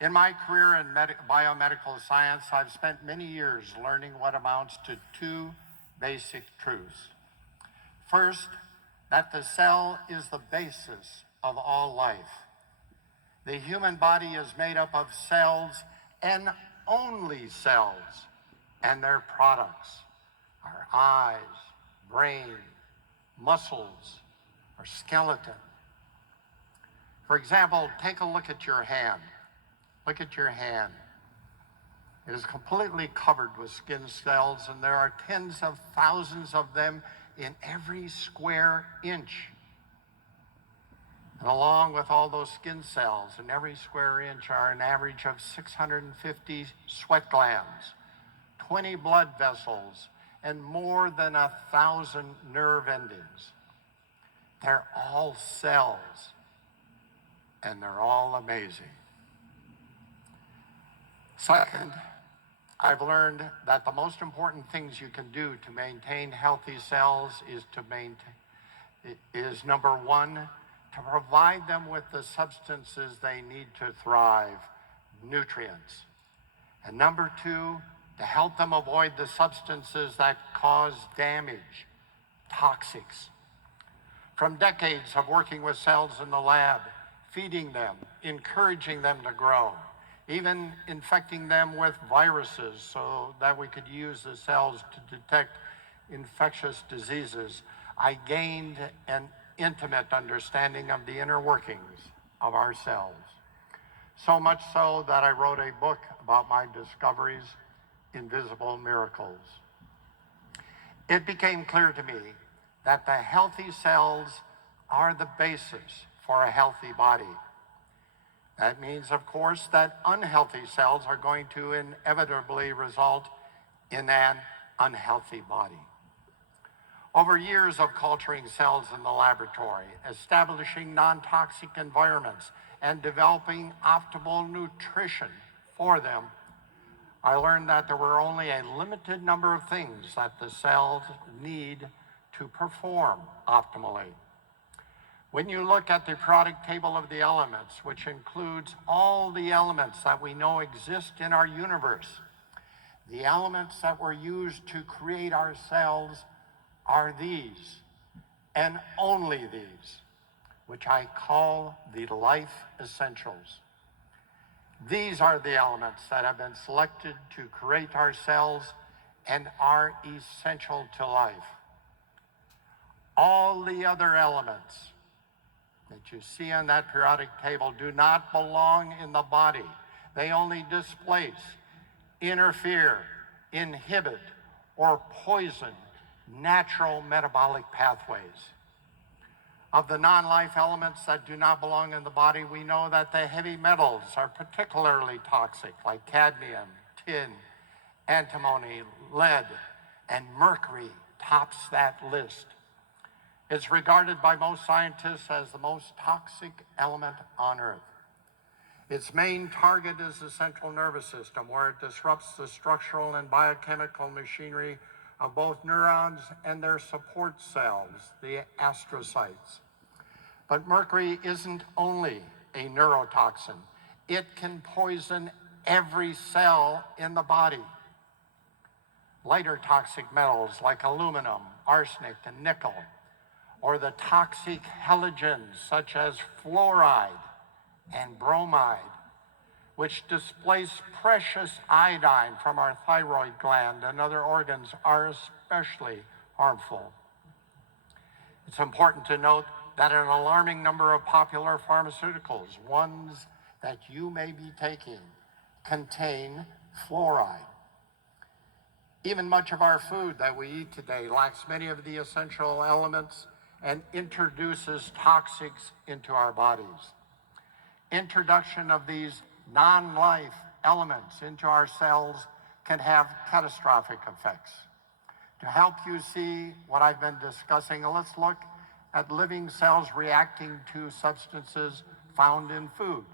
In my career in biomedical science, I've spent many years learning what amounts to two basic truths. First, that the cell is the basis of all life. The human body is made up of cells and only cells and their products, our eyes, brain, muscles, our skeleton. For example, take a look at your hand. Look at your hand. It is completely covered with skin cells, and there are tens of thousands of them in every square inch. And along with all those skin cells in every square inch are an average of 650 sweat glands, 20 blood vessels, and more than 1,000 nerve endings. They're all cells, and they're all amazing. Second, I've learned that the most important things you can do to maintain healthy cells is number one, to provide them with the substances they need to thrive, nutrients. And number two, to help them avoid the substances that cause damage, toxics. From decades of working with cells in the lab, feeding them, encouraging them to grow, even infecting them with viruses so that we could use the cells to detect infectious diseases, I gained an intimate understanding of the inner workings of our cells. So much so that I wrote a book about my discoveries, Invisible Miracles. It became clear to me that the healthy cells are the basis for a healthy body. That means, of course, that unhealthy cells are going to inevitably result in an unhealthy body. Over years of culturing cells in the laboratory, establishing non-toxic environments, and developing optimal nutrition for them, I learned that there were only a limited number of things that the cells need to perform optimally. When you look at the periodic table of the elements, which includes all the elements that we know exist in our universe, the elements that were used to create our cells are these, and only these, which I call the life essentials. These are the elements that have been selected to create our cells and are essential to life. All the other elements that you see on that periodic table do not belong in the body. They only displace, interfere, inhibit, or poison natural metabolic pathways. Of the non-life elements that do not belong in the body, we know that the heavy metals are particularly toxic, like cadmium, tin, antimony, lead, and mercury tops that list. It's regarded by most scientists as the most toxic element on Earth. Its main target is the central nervous system, where it disrupts the structural and biochemical machinery of both neurons and their support cells, the astrocytes. But mercury isn't only a neurotoxin. It can poison every cell in the body. Lighter toxic metals like aluminum, arsenic, and nickel, or the toxic halogens such as fluoride and bromide, which displace precious iodine from our thyroid gland and other organs, are especially harmful. It's important to note that an alarming number of popular pharmaceuticals, ones that you may be taking, contain fluoride. Even much of our food that we eat today lacks many of the essential elements and introduces toxics into our bodies. Introduction of these non-life elements into our cells can have catastrophic effects. To help you see what I've been discussing, let's look at living cells reacting to substances found in food.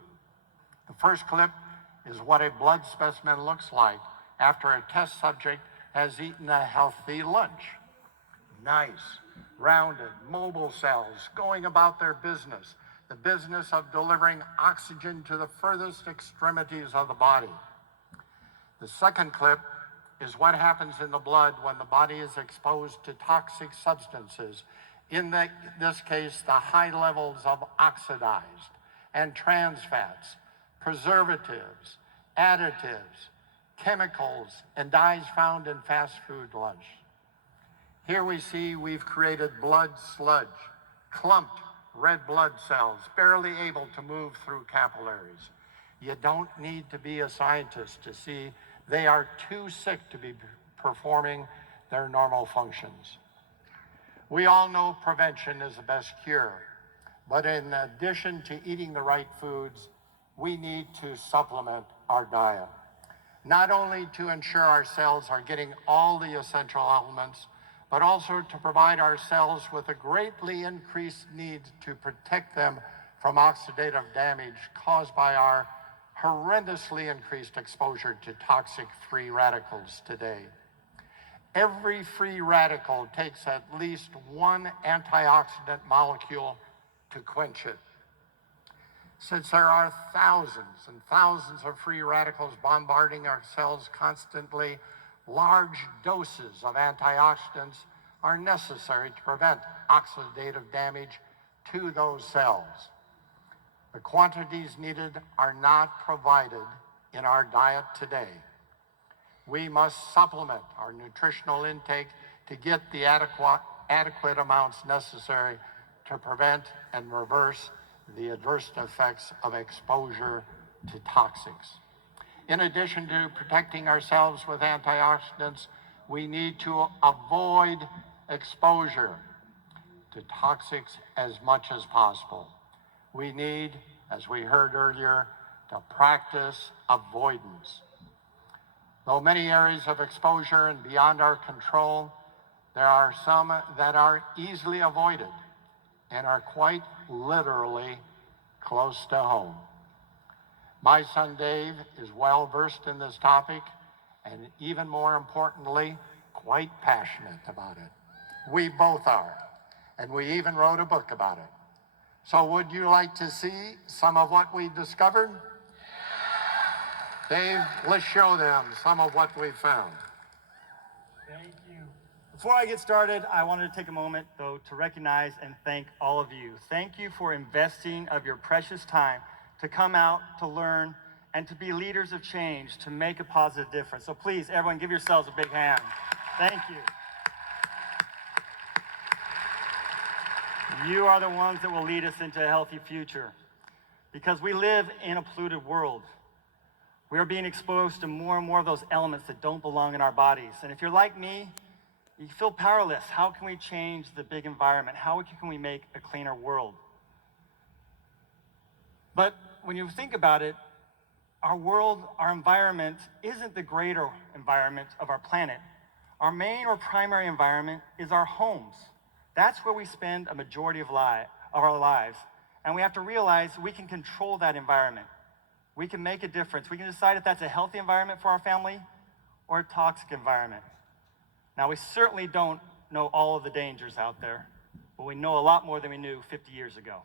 The first clip is what a blood specimen looks like after a test subject has eaten a healthy lunch. Nice, rounded, mobile cells going about their business, the business of delivering oxygen to the furthest extremities of the body. The second clip is what happens in the blood when the body is exposed to toxic substances, in this case, the high levels of oxidized and trans fats, preservatives, additives, chemicals, and dyes found in fast food lunch. Here we see we've created blood sludge, clumped red blood cells, barely able to move through capillaries. You don't need to be a scientist to see they are too sick to be performing their normal functions. We all know prevention is the best cure, but in addition to eating the right foods, we need to supplement our diet, not only to ensure our cells are getting all the essential elements, but also to provide our cells with a greatly increased need to protect them from oxidative damage caused by our horrendously increased exposure to toxic free radicals today. Every free radical takes at least one antioxidant molecule to quench it. Since there are thousands and thousands of free radicals bombarding our cells constantly, large doses of antioxidants are necessary to prevent oxidative damage to those cells. The quantities needed are not provided in our diet today. We must supplement our nutritional intake to get the adequate amounts necessary to prevent and reverse the adverse effects of exposure to toxics. In addition to protecting ourselves with antioxidants, we need to avoid exposure to toxics as much as possible. We need, as we heard earlier, to practice avoidance. Though many areas of exposure and beyond our control, there are some that are easily avoided and are quite literally close to home. My son Dave is well versed in this topic and, even more importantly, quite passionate about it. We both are, and we even wrote a book about it. So would you like to see some of what we discovered? Dave, let's show them some of what we found. Thank you. Before I get started, I wanted to take a moment, though, to recognize and thank all of you. Thank you for investing of your precious time to come out, to learn, and to be leaders of change, to make a positive difference. So please, everyone, give yourselves a big hand. Thank you. You are the ones that will lead us into a healthy future, because we live in a polluted world. We are being exposed to more and more of those elements that don't belong in our bodies. And if you're like me, you feel powerless. How can we change the big environment? How can we make a cleaner world? But when you think about it, our world, our environment, isn't the greater environment of our planet. Our main or primary environment is our homes. That's where we spend a majority of our lives. And we have to realize we can control that environment. We can make a difference. We can decide if that's a healthy environment for our family or a toxic environment. Now, we certainly don't know all of the dangers out there, but we know a lot more than we knew 50 years ago.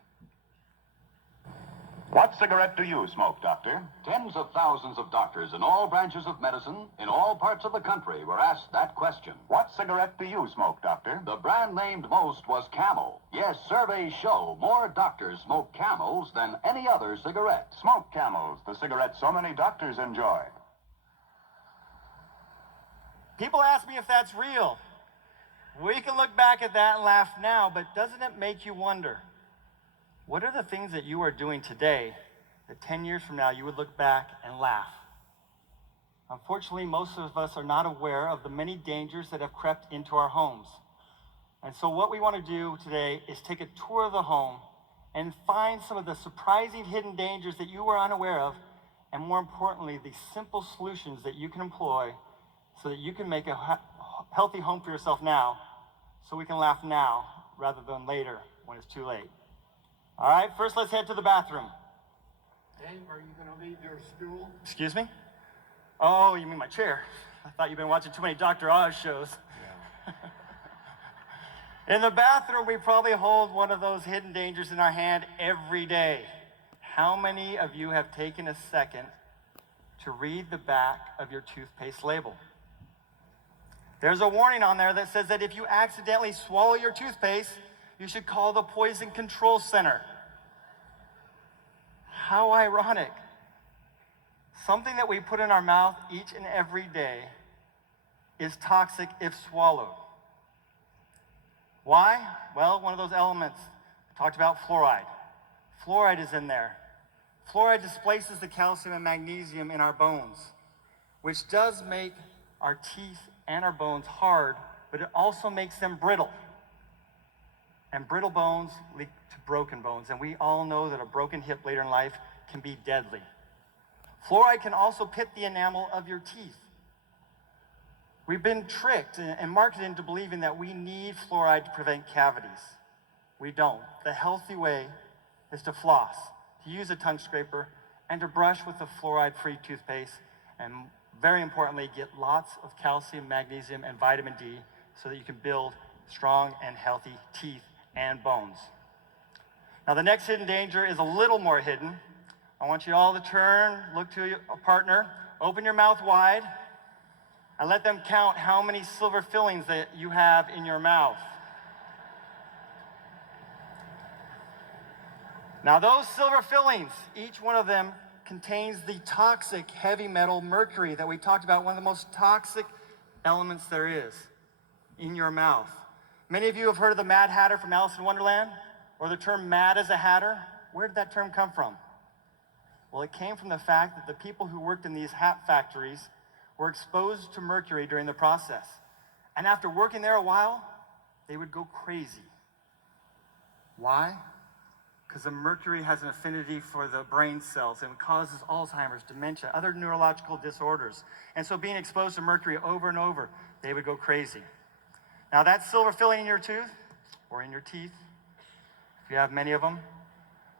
What cigarette do you smoke, doctor? Tens of thousands of doctors in all branches of medicine, in all parts of the country, were asked that question. What cigarette do you smoke, doctor? The brand named most was Camel. Yes, surveys show more doctors smoke Camels than any other cigarette. Smoke Camels, the cigarette so many doctors enjoy. People ask me if that's real. We can look back at that and laugh now, but doesn't it make you wonder? What are the things that you are doing today that 10 years from now you would look back and laugh? Unfortunately, most of us are not aware of the many dangers that have crept into our homes. And so what we want to do today is take a tour of the home and find some of the surprising hidden dangers that you were unaware of, and more importantly, the simple solutions that you can employ so that you can make a healthy home for yourself now, so we can laugh now rather than later when it's too late. All right, first let's head to the bathroom. Dave, are you going to leave your stool? Excuse me? Oh, you mean my chair? I thought you've been watching too many Dr. Oz shows. Yeah. In the bathroom, we probably hold one of those hidden dangers in our hand every day. How many of you have taken a second to read the back of your toothpaste label? There's a warning on there that says that if you accidentally swallow your toothpaste, you should call the Poison Control Center. How ironic. Something that we put in our mouth each and every day is toxic if swallowed. Why? Well, one of those elements. I talked about fluoride. Fluoride is in there. Fluoride displaces the calcium and magnesium in our bones, which does make our teeth and our bones hard, but it also makes them brittle. And brittle bones lead to broken bones, and we all know that a broken hip later in life can be deadly. Fluoride can also pit the enamel of your teeth. We've been tricked and marketed into believing that we need fluoride to prevent cavities. We don't. The healthy way is to floss, to use a tongue scraper, and to brush with a fluoride-free toothpaste, and very importantly, get lots of calcium, magnesium, and vitamin D so that you can build strong and healthy teeth and bones. Now, the next hidden danger is a little more hidden. I want you all to turn, look to a partner, open your mouth wide, and let them count how many silver fillings that you have in your mouth. Now, those silver fillings, each one of them contains the toxic heavy metal mercury that we talked about, one of the most toxic elements there is in your mouth. Many of you have heard of the Mad Hatter from Alice in Wonderland, or the term mad as a hatter. Where did that term come from? Well, it came from the fact that the people who worked in these hat factories were exposed to mercury during the process. And after working there a while, they would go crazy. Why? Because the mercury has an affinity for the brain cells and causes Alzheimer's, dementia, other neurological disorders. And so being exposed to mercury over and over, they would go crazy. Now that silver filling in your tooth, or in your teeth, if you have many of them,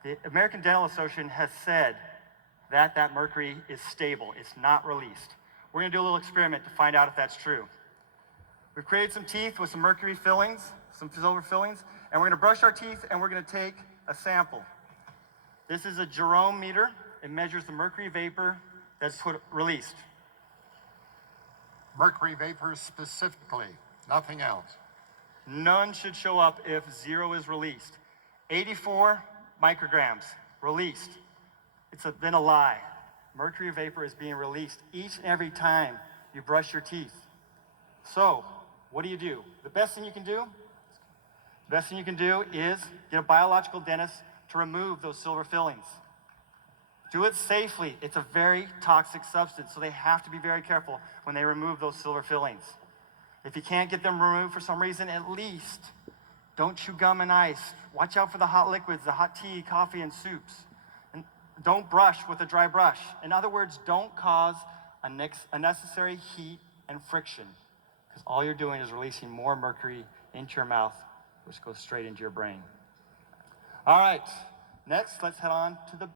the American Dental Association has said that that mercury is stable, it's not released. We're gonna do a little experiment to find out if that's true. We've created some teeth with some mercury fillings, some silver fillings, and we're gonna brush our teeth and we're gonna take a sample. This is a Jerome meter. It measures the mercury vapor that's released. Mercury vapor specifically, nothing else. None should show up if 0 is released. 84 micrograms released. It's been a lie. Mercury vapor is being released each and every time you brush your teeth. So, what do? The best thing you can do is get a biological dentist to remove those silver fillings. Do it safely. It's a very toxic substance, so they have to be very careful when they remove those silver fillings. If you can't get them removed for some reason, at least don't chew gum and ice. Watch out for the hot liquids, the hot tea, coffee, and soups. And don't brush with a dry brush. In other words, don't cause unnecessary heat and friction, because all you're doing is releasing more mercury into your mouth, which goes straight into your brain. All right, next, let's head on to the